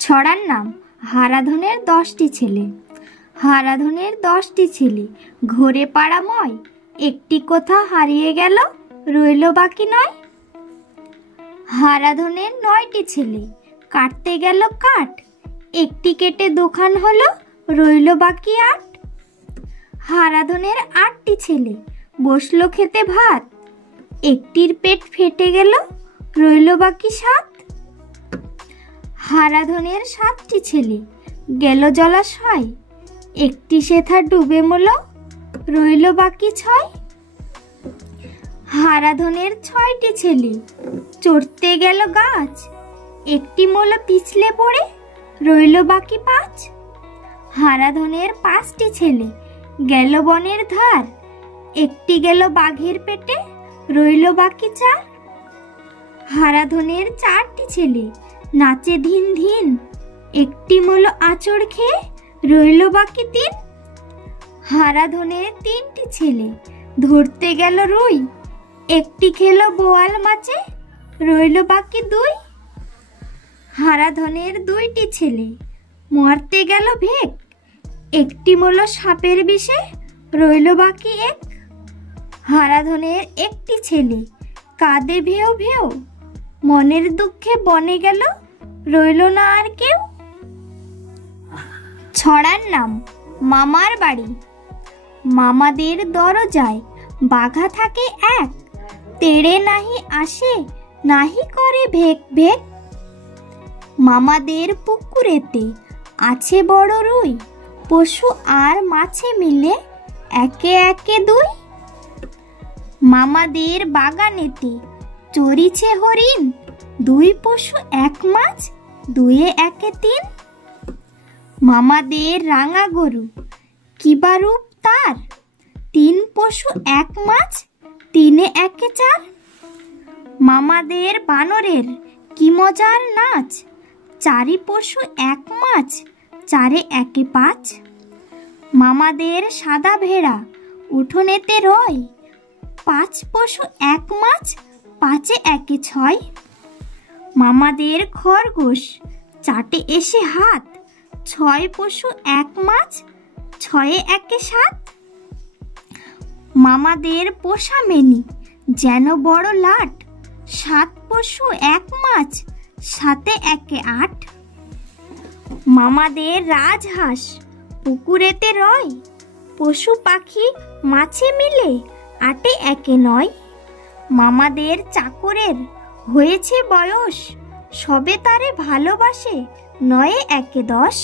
ছড়ার নাম হারাধনের 10টি ছেলে। হারাধনের 10টি ছেলে ঘোরে পাড়াময়, একটি কোথা হারিয়ে গেল, রইল বাকি নয়। হারাধনের 9টি ছেলে কাটতে গেল কাঠ, একটি কেটে দুখান হলো, রইল বাকি 8। হারাধনের 8টি ছেলে বসলো খেতে ভাত, একটির পেট ফেটে গেল, রইল বাকি 7। হারাধনের 7টি ছেলে গেল জলাশয়, একটি সেথা ডুবে মল, রইল বাকি 6। হারাধনের 6টি ছেলে চড়তে গেল গাছ, একটি মল পিছলে পড়ে, রইল বাকি 5। হারাধনের 5টি ছেলে গেল বনের ধার, একটি গেল বাঘের পেটে, রইল বাকি 4। হারাধনের 4টি ছেলে নাচে ধিন ধিন, একটি মল আঁচড় খেয়ে, রইল বাকি 3। হারাধনের 3টি ছেলে ধরতে গেল রুই, একটি খেলো বোয়াল মাছে, রইল বাকি 2। হারাধনের 2টি ছেলে মারতে গেল ভেক, একটি মল সাপের বিষে, রইল বাকি 1। হারাধনের 1টি ছেলে কাঁদে ভেউ ভেউ, মনের দুঃখে বনে গেল, রইল না আর কেউ। ছড়ার নাম মামার বাড়ি। মামাদের দরজায় বাঘা থাকে এক, তেড়ে নাহি আসে, নাহি করে ভেক ভেক। মামাদের পুকুরেতে আছে বড় রুই, পশু আর মাছে মিলে একে একে 2। মামাদের বাগানেতে চরিছে হরিণ, 2 পশু 1 মাছ, 2 একে 3। মামাদের রাঙা গরু কিবা রূপ তার, 3 পশু 1 মাছ, 3 একে 4। মামাদের বানরের কি মজার নাচ, 4 পশু 1 মাছ, 4 একে 5। মামাদের সাদা ভেড়া উঠোনেতে রয়, 5 পশু 1 মাছ, 5 একে 6। মামাদের খরগোশ চাটে এসে হাত, 6 পশু 1 মাছ, 6 একে 7। মামাদের পোষা মেনি যেন বড় লাট, 7 পশু 1 মাছ, 7 একে 8। মামাদের রাজহাঁস পুকুরেতে রয়, পশু পাখি মাছে মিলে 8 একে 9। মামাদের চাকরের হয়েছে বয়স, সবে তারে ভালোবাসে, 9 একে 10।